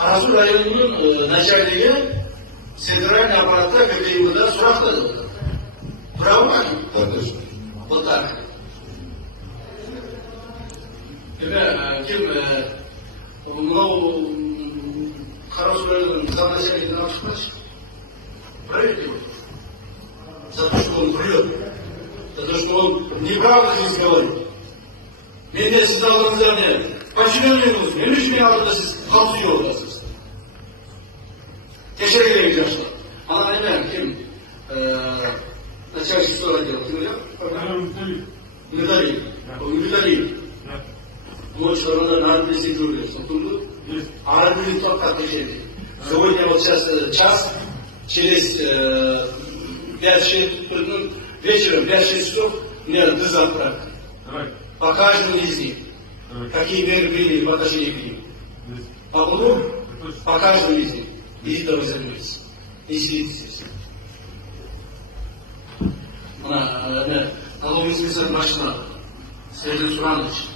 Қарасу районының начальнигі центральный аппаратта КПИБда сұрақтады. Право ма? Вот так. Кім мынау Қарасу районының замначальнигін алып шықпашы. Проверьте его. За то, что он врет. За то, что он неправду здесь говорит. Мен де сіз алдыңыздар подчиненныйыңыз, мен үшін мен алдында сіз қауіпсіз отырсыз. Кешіре керек жақсы. Ана немен кім начальник что отдела? Кім еді? Металлиев. Ночь ровно на 10 рублей. А рублей только отвечали. Сегодня вот сейчас час, через 5-6 вечером, 5-6 часов, мне надо завтра. По каждому из них. Какие меры приняли в отношении к ним. А потом по каждому из них. Идите вы займитесь. И сидите здесь. Налоговый список машина. Сергей Суранович.